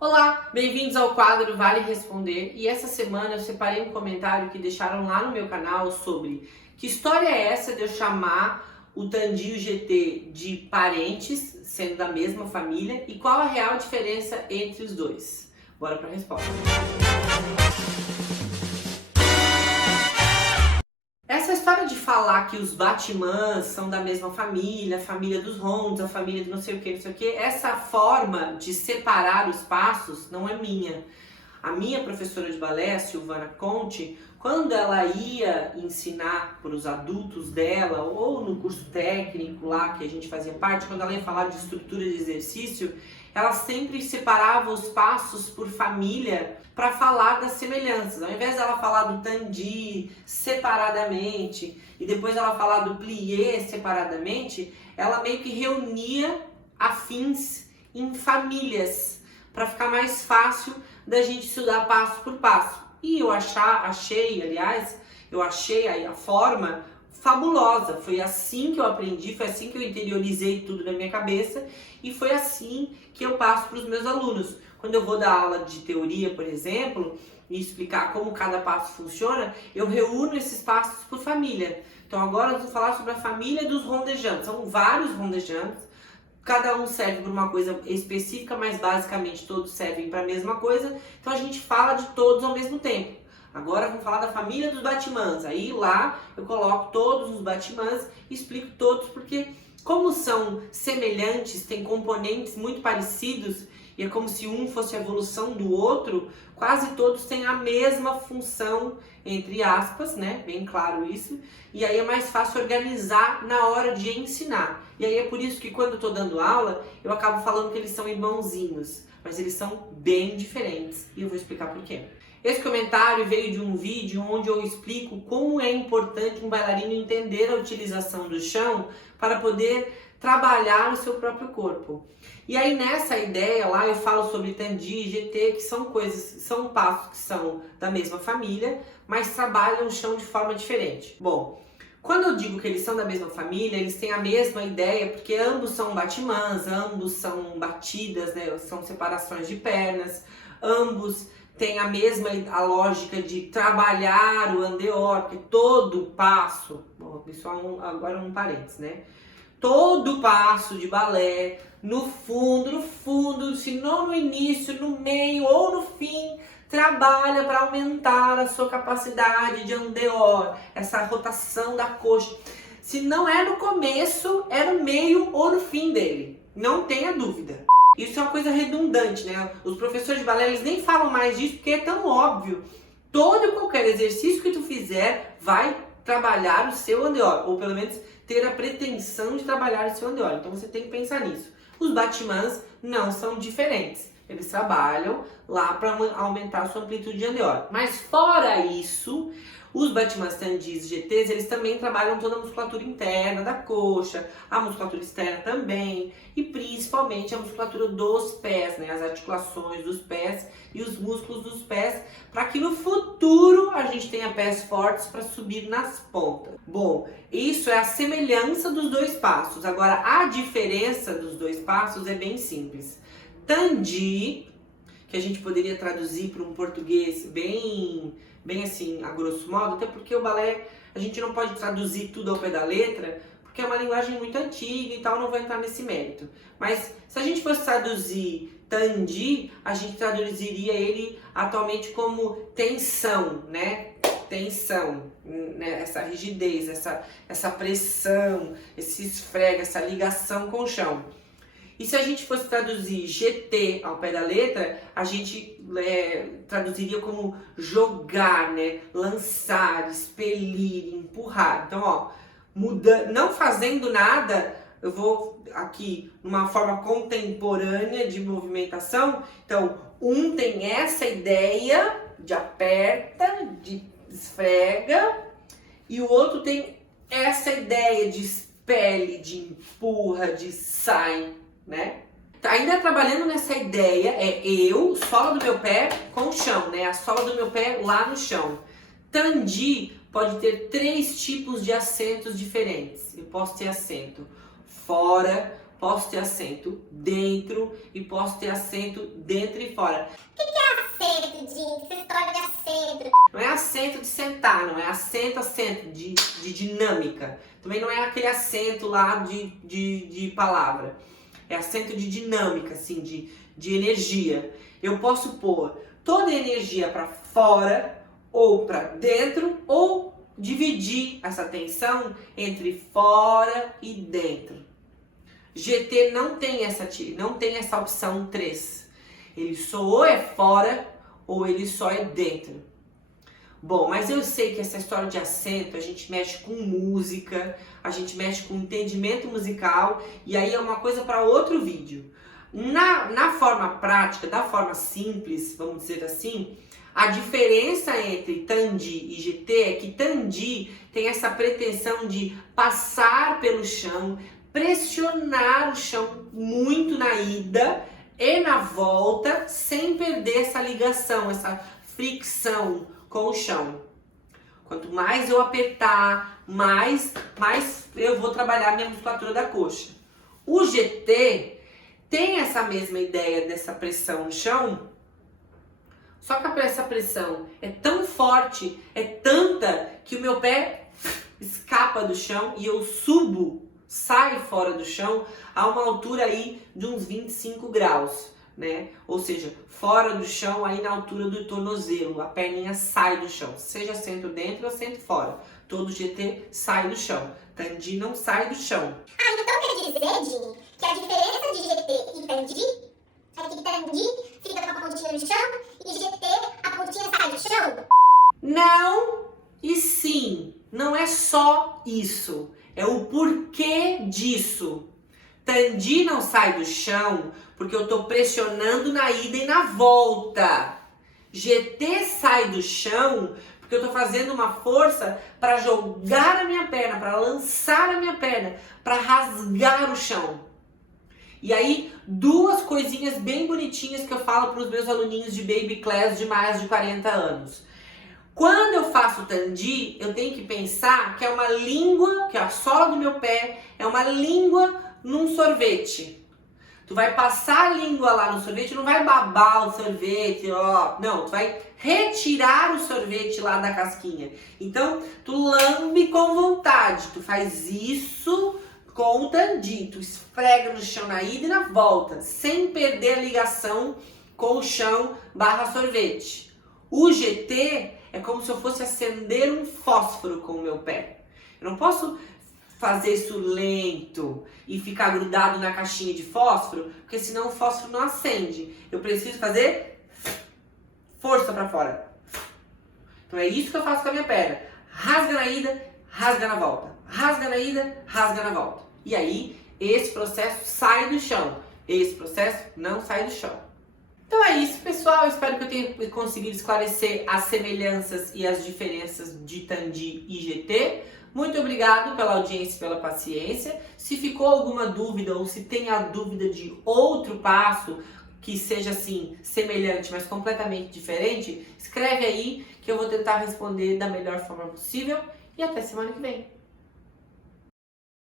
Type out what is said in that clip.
Olá, bem-vindos ao quadro Vale Responder. E essa semana eu separei um comentário que deixaram lá no meu canal sobre que história é essa de eu chamar o Tandi e o GT de parentes, sendo da mesma família, e qual a real diferença entre os dois. Bora para a resposta. Essa história de falar que os Batmans são da mesma família, a família dos Ronds, a família de não sei o que, essa forma de separar os passos não é minha. A minha professora de balé, a Silvana Conte, quando ela ia ensinar para os adultos dela, ou no curso técnico lá que a gente fazia parte, quando ela ia falar de estrutura de exercício, ela sempre separava os passos por família para falar das semelhanças. Ao invés dela falar do Tandi separadamente e depois ela falar do plié separadamente, ela meio que reunia afins em famílias para ficar mais fácil da gente estudar passo por passo. E eu achei a forma fabulosa. Foi assim que eu aprendi, foi assim que eu interiorizei tudo na minha cabeça e foi assim que eu passo para os meus alunos. Quando eu vou dar aula de teoria, por exemplo, e explicar como cada passo funciona, eu reúno esses passos por família. Então agora eu vou falar sobre a família dos rondejantes. São vários rondejantes, cada um serve para uma coisa específica, mas basicamente todos servem para a mesma coisa. Então a gente fala de todos ao mesmo tempo. Agora vamos falar da família dos Batmans. Aí lá eu coloco todos os Batmans e explico todos, porque como são semelhantes, têm componentes muito parecidos, e é como se um fosse a evolução do outro, quase todos têm a mesma função, entre aspas, né? Bem claro isso. E aí é mais fácil organizar na hora de ensinar. E aí é por isso que quando eu estou dando aula, eu acabo falando que eles são irmãozinhos, mas eles são bem diferentes. E eu vou explicar por quê. Esse comentário veio de um vídeo onde eu explico como é importante um bailarino entender a utilização do chão para poder trabalhar o seu próprio corpo. E aí nessa ideia lá eu falo sobre Tandi e GT, que são passos que são da mesma família, mas trabalham o chão de forma diferente. Bom, quando eu digo que eles são da mesma família, eles têm a mesma ideia, porque ambos são Batmans, ambos são batidas, né? São separações de pernas, ambos têm a lógica de trabalhar o andeor, porque todo passo, bom, pessoal, agora um parênteses, né? Todo passo de balé, no fundo, se não no início, no meio ou no fim, trabalha para aumentar a sua capacidade de andeor, essa rotação da coxa. Se não é no começo, é no meio ou no fim dele, não tenha dúvida. Isso é uma coisa redundante, né? Os professores de balé, eles nem falam mais disso porque é tão óbvio. Todo e qualquer exercício que tu fizer vai trabalhar o seu andeor, ou pelo menos ter a pretensão de trabalhar o seu andeor. Então você tem que pensar nisso. Os Batmans não são diferentes. Eles trabalham lá para aumentar a sua amplitude de andeor. Mas fora isso, os Batmans, Tandis e GTs, eles também trabalham toda a musculatura interna da coxa, a musculatura externa também, e principalmente a musculatura dos pés, né? As articulações dos pés e os músculos dos pés, para que no futuro a gente tenha pés fortes para subir nas pontas. Bom, isso é a semelhança dos dois passos. Agora, a diferença dos dois passos é bem simples. Tandi, que a gente poderia traduzir para um português bem assim, a grosso modo, até porque o balé a gente não pode traduzir tudo ao pé da letra, porque é uma linguagem muito antiga e tal, não vou entrar nesse mérito. Mas se a gente fosse traduzir Tandi, a gente traduziria ele atualmente como tensão, né? Tensão, né? Essa rigidez, essa pressão, esse esfrega, essa ligação com o chão. E se a gente fosse traduzir GT ao pé da letra, a gente traduziria como jogar, né? Lançar, expelir, empurrar. Então, ó, não fazendo nada, eu vou aqui numa forma contemporânea de movimentação. Então, um tem essa ideia de aperta, de esfrega, e o outro tem essa ideia de expele, de empurra, de sai, né? Ainda trabalhando nessa ideia, sola do meu pé com o chão, né? A sola do meu pé lá no chão. Tandi pode ter 3 tipos de assentos diferentes. Eu posso ter assento fora, posso ter acento dentro e posso ter acento dentro e fora. O que é acento, Jim? Que história de acento? Não é acento de sentar, não é acento de dinâmica. Também não é aquele acento lá de palavra. É acento de dinâmica, assim, de energia. Eu posso pôr toda a energia para fora ou para dentro, ou dividir essa tensão entre fora e dentro. GT não tem essa opção 3. Ele só ou é fora ou ele só é dentro. Bom, mas eu sei que essa história de acento, a gente mexe com música, a gente mexe com entendimento musical, e aí é uma coisa para outro vídeo. Na forma prática, da forma simples, vamos dizer assim, a diferença entre Tandi e GT é que Tandi tem essa pretensão de passar pelo chão, pressionar o chão muito na ida e na volta, sem perder essa ligação, essa fricção com o chão. Quanto mais eu apertar, mais eu vou trabalhar minha musculatura da coxa. O GT tem essa mesma ideia dessa pressão no chão, só que essa pressão é tão forte, é tanta, que o meu pé escapa do chão e eu saio fora do chão a uma altura aí de uns 25 graus, né? Ou seja, fora do chão aí na altura do tornozelo, a perninha sai do chão, seja assento dentro ou assento fora. Todo GT sai do chão, Tandi não sai do chão. Ah, então quer dizer, Jim, que a diferença de GT e Tandi é que Tandi fica com a pontinha no chão e GT a pontinha sai do chão? Não e sim, não é só isso, é o porquê disso. Tandi não sai do chão porque eu estou pressionando na ida e na volta. GT sai do chão porque eu estou fazendo uma força para jogar a minha perna, para lançar a minha perna, para rasgar o chão. E aí, duas coisinhas bem bonitinhas que eu falo para os meus aluninhos de baby class de mais de 40 anos. Quando eu faço Tandi, eu tenho que pensar que é uma língua, que a sola do meu pé é uma língua num sorvete. Tu vai passar a língua lá no sorvete, não vai babar o sorvete, ó. Não, tu vai retirar o sorvete lá da casquinha. Então, tu lambe com vontade. Tu faz isso com o Tandi. Tu esfrega no chão na ida e na volta, sem perder a ligação com o chão / sorvete. O GT é como se eu fosse acender um fósforo com o meu pé. Eu não posso fazer isso lento e ficar grudado na caixinha de fósforo, porque senão o fósforo não acende. Eu preciso fazer força para fora. Então é isso que eu faço com a minha perna. Rasga na ida, rasga na volta. Rasga na ida, rasga na volta. E aí, esse processo sai do chão. Esse processo não sai do chão. Então é isso, pessoal. Espero que eu tenha conseguido esclarecer as semelhanças e as diferenças de Tandi e GT. Muito obrigado pela audiência e pela paciência. Se ficou alguma dúvida ou se tem a dúvida de outro passo que seja assim semelhante, mas completamente diferente, escreve aí que eu vou tentar responder da melhor forma possível. E até semana que vem.